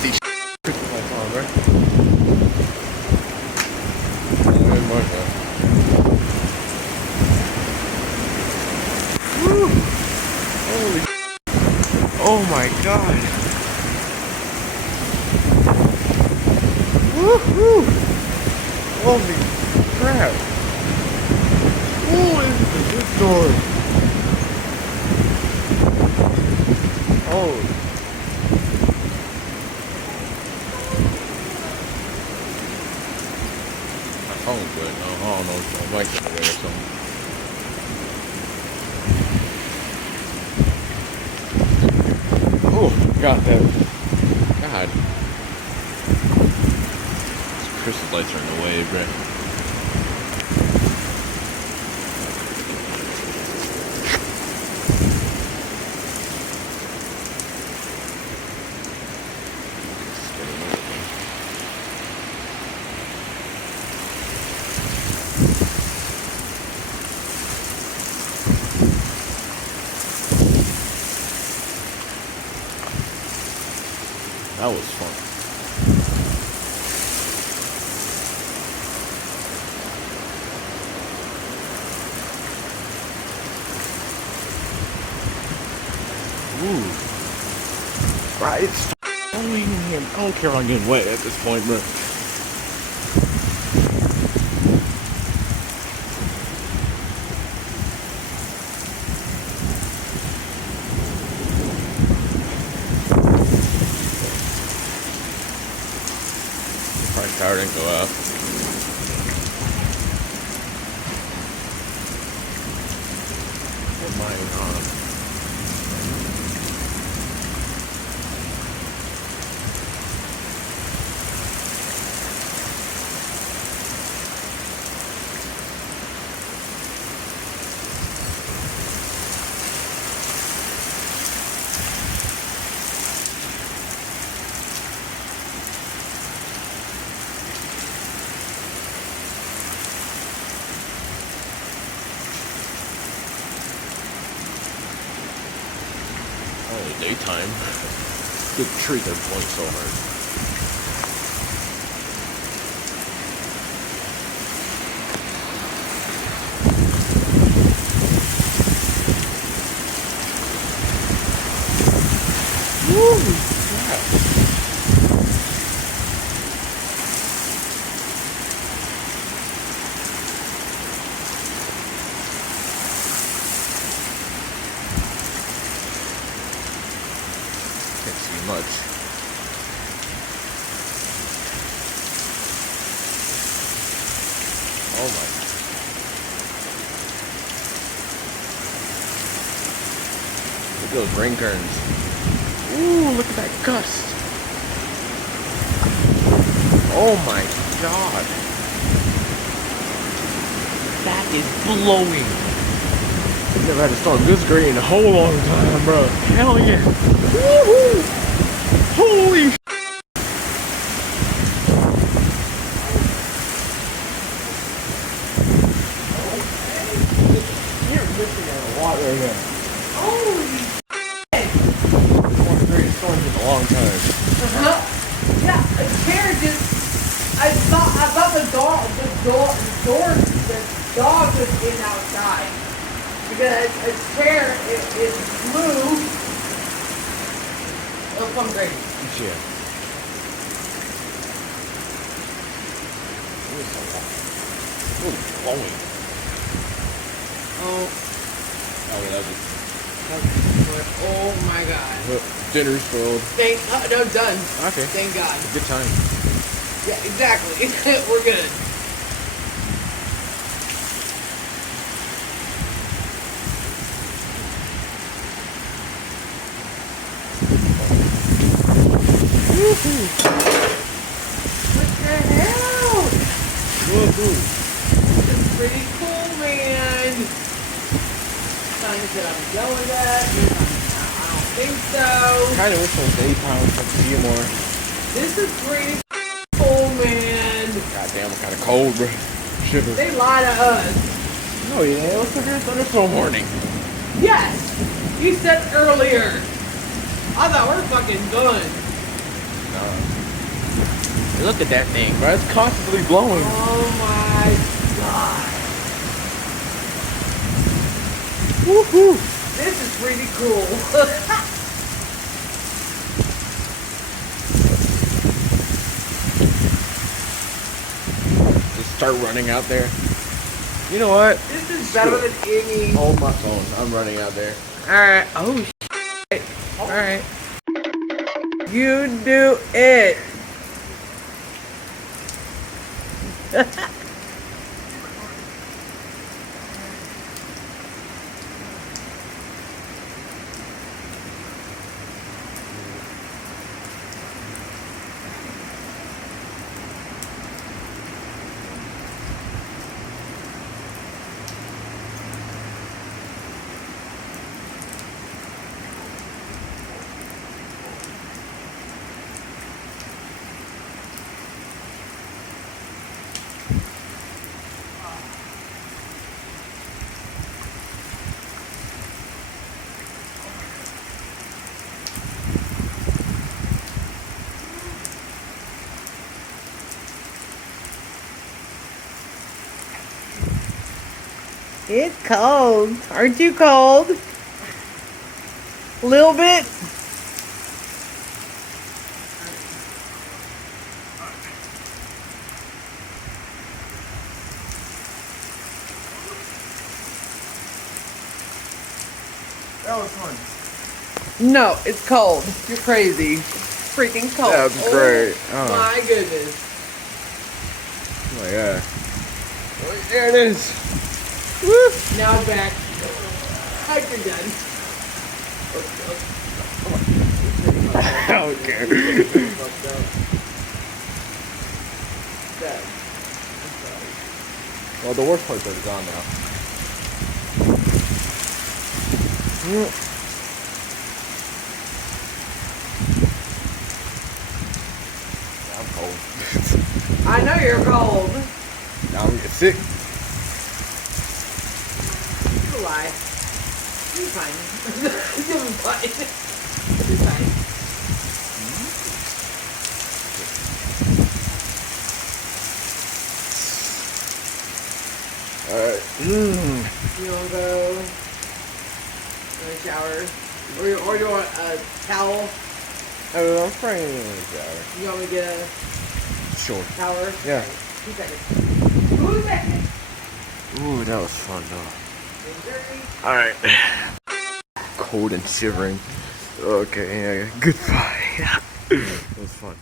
see crystal lights on, bro. Woo! Holy oh my god. Woohoo! Holy crap. Ooh, this is a good story. Oh. My phone's good. I don't know if my mic's in the way or something. Oh, got that. God. These crystal lights are in the way, bro. That was fun. Ooh. Right, it's only him. I don't care if I'm getting wet at this point, bro. Price tower didn't go up. What mine on? Oh, daytime. Good treat, they're blowing so hard. Woo! Yeah. Can't see much. Oh my. Look at those rain curtains. Ooh, look at that gust. Oh my god. That is blowing. I've never had a storm this great in a whole long time, bro. Hell yeah. Woohoo! Holy sh**. You're missing out a lot right now. Holy shit! One of the greatest storms in a long time. Yeah, a chair just. I thought the dog was in outside. Because a chair is blue. It'll come great. Yeah. Ooh, blowing. Oh, Oh, that was oh my god. dinner's spoiled. No, done. Okay. Thank God. Good time. Yeah, exactly. We're good. What the hell? Woohoo. This is pretty cool, man. Trying to get on the go with that. I don't think so. Kind of wish it was daytime so I could see it more. This is pretty cool, man. Goddamn, I'm kind of cold, bro. Shiver. They lie to us. No, yeah, let's look at Thunderstorm warning. Yes, you said earlier. I thought we're fucking done. No, Look at that thing, bro. It's constantly blowing. Oh my god. Woohoo! This is pretty cool. Just start running out there. You know what? This is better than any. Hold my phone. I'm running out there. Alright. Oh shit. Alright. You do it. It's cold. Aren't you cold? A little bit? That was fun. No, it's cold. You're crazy. Freaking cold. That was great. Oh my goodness. Oh my god. Oh, there it is. Woo! Now it's back. Hype, you're done. I don't care. Well, the worst part's already gone now. I'm cold. I know you're cold. Now I'm getting sick. You lie. You're fine. You're fine. You're fine. Alright. You wanna go in the shower? Or you want a towel? Oh, I'm praying in the shower. You want me to get a Sure. shower? Yeah. 2 seconds. 2 seconds. Ooh, that was fun though. Dirty. Alright. Cold and shivering. Okay, yeah, goodbye. It was fun.